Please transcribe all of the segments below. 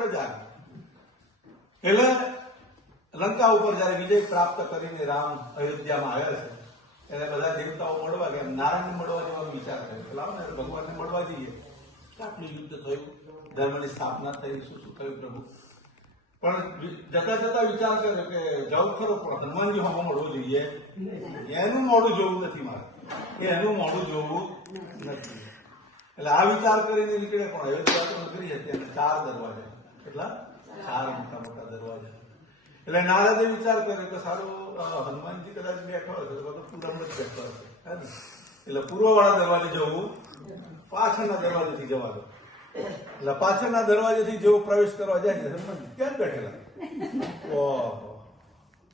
આગળ જ આવે. એટલે લંકા ઉપર જયારે વિજય પ્રાપ્ત કરીને રામ અયોધ્યામાં આવ્યા છે, એટલે બધા દેવતાઓ મળવા ગયા. નારાયણ મળવા જવાનો વિચાર કર્યો, પેલા ને ભગવાનને મળવા જઈએ. આટલું યુદ્ધ થયું, ધર્મની સ્થાપના થઈ, શું શું થયું પ્રભુ. પણ જતા જતા વિચાર કર્યો કે જવું ખરો, પણ હનુમાનજી હમણાં મળવું જોઈએ. એનું મોડું જોવું નથી મારે, એનું મોડું જોવું નથી. એટલે આ વિચાર કરીને નીકળે. પણ અયોધ્યા તો નગરી હતી અને 4 દરવાજા. કેટલા? 4 મોટા મોટા દરવાજા. એટલે નારદે વિચાર કર્યો કે સારું હનુમાનજી કદાચ બેઠો હશે તો પૂરમ જ બેઠો હશે, એટલે પૂર્વ વાળા દરવાજે જવું, પાછળના દરવાજેથી જવા દો. એટલે પાછળના દરવાજેથી જેવો પ્રવેશ કરવા જાય છે હનુમાનજી ક્યાં બેઠેલા. ઓહો,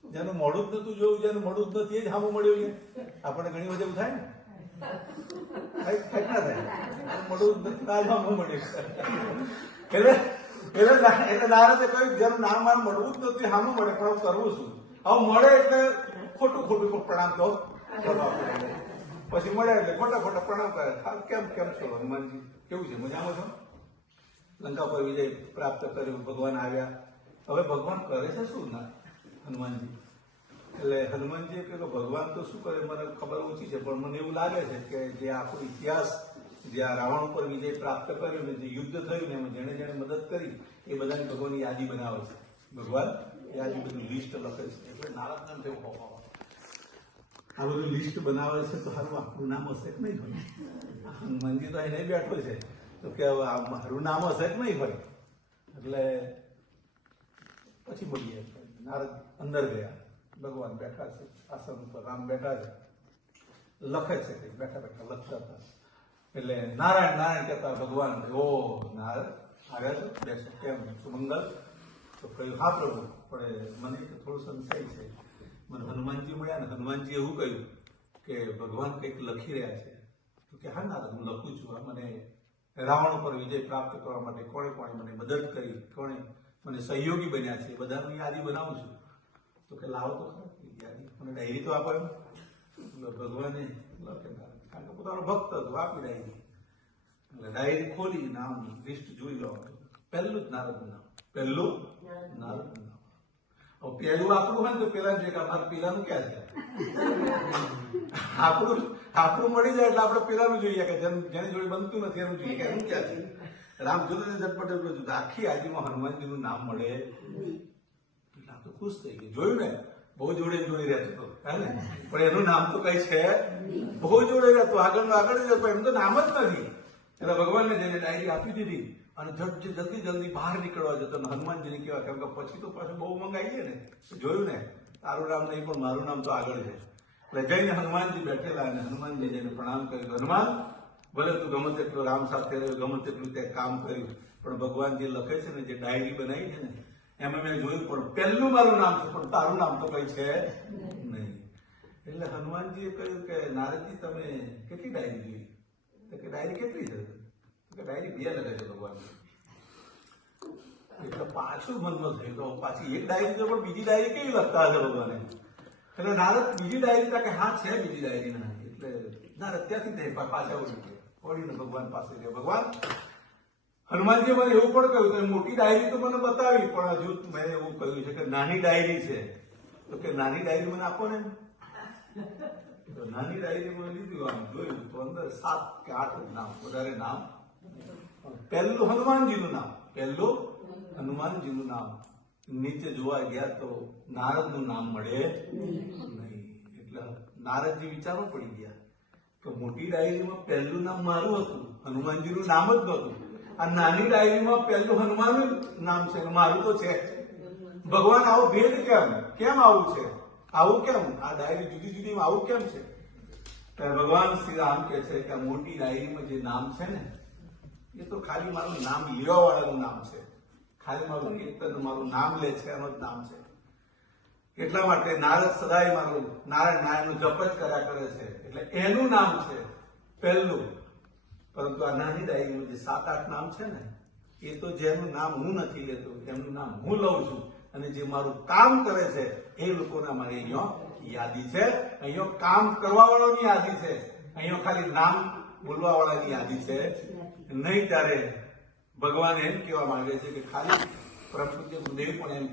જેનું મોડું જ નતું જોયું, જેનું મોડું જ નથી એ જ સામું મળ્યું છે. આપણને ઘણી વખત એવું થાય ને, ના થાય મોડું જ નથી આ સામું મળ્યું. એટલે નારદે કહ્યું જેનું નામ માર મળવું જ નથી સામું મળે, પણ કરવું શું? હવે મળે એટલે ખોટું ખોટું પ્રણામ તો કરવા પડે, પછી મળે એટલે ખોટા ખોટા પ્રણામ કરે. કેમ કેમ છો હનુમાનજી, કેવું છે, મજામાં છો? લંકા પર વિજય પ્રાપ્ત કર્યું, ભગવાન આવ્યા. હવે ભગવાન કરે છે શું ના હનુમાનજી? એટલે હનુમાનજીએ કહ્યું ભગવાન તો શું કરે મને ખબર ઓછી છે, પણ મને એવું લાગે છે કે જે આખો ઇતિહાસ, જે આ રાવણ ઉપર વિજય પ્રાપ્ત કર્યો ને જે યુદ્ધ થયું ને એમાં જેને જેને મદદ કરી એ બધાની ભગવાનની યાદી બનાવે છે. ભગવાન યાદી બધું લિસ્ટ લખે છે. એટલે નારદ નામ થયું આ બધું લિસ્ટ બનાવે છે. તો સારું આપણું નામ હશે કે નહીં હોય? હનુમાનજી તો અહીં બેઠો છે તો કે મારું નામ હશે કે નહીં હોય? એટલે પછી મળીએ. નારદ અંદર ગયા, ભગવાન બેઠા છે આસન ઉપર, રામ બેઠા છે, લખે છે કંઈક, બેઠા બેઠા લખતા હતા. એટલે નારાયણ નારાયણ કહેતા ભગવાન, ઓ નારદ આવ્યા છો, બેસો, કેમ સુમંગલ? તો કહ્યું હા પ્રભુ, પણ મને થોડો સંશય છે. મને હનુમાનજી મળ્યા ને હનુમાનજી એવું કહ્યું કે ભગવાન કંઈક લખી રહ્યા છે. તો કે હા નારદ હું લખું છું. આ મને રાવણ ઉપર વિજય પ્રાપ્ત કરવા માટે કોણે કોણે મને મદદ કરી, કોણે મને સહયોગી બન્યા છે, એ બધાની યાદી બનાવું છું. તો કે લાવો તો ખરા યાદી, મને ડાયરી તો આપો એમ. ભગવાને લખે, કારણ કે પોતાનો ભક્ત હતો, આપી ડાયરી. એટલે ડાયરી ખોલી નામની લિસ્ટ જોઈ લો. પહેલું જ નારદનું નામ, પહેલું નારદનું નામ. પેલું આપણું હોય ને તો પેલા જોઈએ કે અમારે પેલાનું ક્યાં છે. આપણું મળી જાય એટલે આપણે પેલાનું જોઈએ કે જેની જોડે બનતું નથી એનું જોઈએ કે એનું ક્યાં છે. રામ જોડે ઝટપટ એટલું જોયું, આખી યાદીમાં હનુમાનજીનું નામ મળે એટલે આપણે ખુશ થઈ ગઈ. જોયું ને, બહુ જોડે જોડે રહેતો હતો હે ને, પણ એનું નામ તો કઈ છે, બહુ જોડે રહેતો, આગળ આગળ જ રહેતો, એમ તો નામ જ નથી. એટલે ભગવાનને જેને ડાયરી આપી દીધી અને જલ્દી જલ્દી બહાર નીકળવા જતો. હનુમાનજીને કહેવા, કેમ કે પછી તો પાછું બહુ મંગાવીએ ને. જોયું ને, તારું નામ નહીં પણ મારું નામ તો આગળ છે. એટલે જઈને હનુમાનજી બેઠેલા અને હનુમાનજી જઈને પ્રણામ કર્યું. હનુમાન, ભલે તું ગમે તેટલું રામ સાથે રહ્યો, ગમે તેટલું તે કામ કર્યું, પણ ભગવાન જે લખે છે ને, જે ડાયરી બનાવી છે ને, એમાં મેં જોયું પણ પહેલું મારું નામ છે, પણ તારું નામ તો કઈ છે નહીં. એટલે હનુમાનજીએ કહ્યું કે નારદજી તમે કેટલી ડાયરી જોઈ? તો કે ડાયરી કેટલી છે? કે ડાયરી 2 લખે છે ભગવાન. એટલે પાછું મનમાં થયું તો પાછી એક ડાયરી તો પણ બીજી ડાયરી કેવી લખતા હશે ભગવાને? એટલે નારદ બીજી ડાયરી કે હા છે બીજી ડાયરી ના. એટલે નારદ ત્યાંથી પાછા ઓળીને ભગવાન પાસે ગયા. ભગવાન, હનુમાનજી મને એવું પણ કહ્યું કે મોટી ડાયરી તો મને બતાવી, પણ હજુ મેં એવું કહ્યું છે કે નાની ડાયરી છે. તો કે નાની ડાયરી મને આપો ને. તો નાની ડાયરી મને લીધું, આમ જોયું તો અંદર 7 કે 8 નામ, વધારે નામ. પહેલું હનુમાનજીનું નામ, પહેલું હનુમાનજીનું નામ. નીચે જોવા ગયા તો નારદનું નામ મળે નહીં. એટલે નારદજી વિચારવા પડી ગયા કે મોટી ડાયરીમાં પહેલું નામ મારું હતું, હનુમાનજીનું નામ જ નહોતું. આ નાની ડાયરીમાં પહેલું હનુમાનનું નામ છે, મારું તો છે. ભગવાન આવો ભેદ કેમ? કેમ આવું છે? આવું કેમ? આ ડાયરી જુદી જુદી આવું કેમ છે? ભગવાન શ્રી રામ કહે છે કે આ મોટી ડાયરીમાં જે નામ છે ને, એ તો ખાલી મારું નામ લેવા વાળાનું નામ છે. ખાલી મારું કીર્તન મારું નામ લે છે એનું જ નામ છે. એટલા માટે નારદ સદાય મારું નારાયણ નારાયણનું જપ જ કર્યા કરે છે. એટલે એનું નામ છે પહેલું. પરંતુ આ નાની ડાયરીમાં જે 7-8 નામ છે ને, એ તો જેનું નામ હું નથી લેતો, એમનું નામ હું લઉં છું. અને જે મારું કામ કરે છે એ લોકોના મારી અહીંયા યાદી છે. અહીંયા કામ કરવા વાળાની યાદી છે. અહીંયા ખાલી નામ બોલવા વાળાની યાદી છે નહીં. ત્યારે ભગવાન એમ કહેવા માંગે છે કે ખાલી પ્રકૃતિ દેવ પણ એમ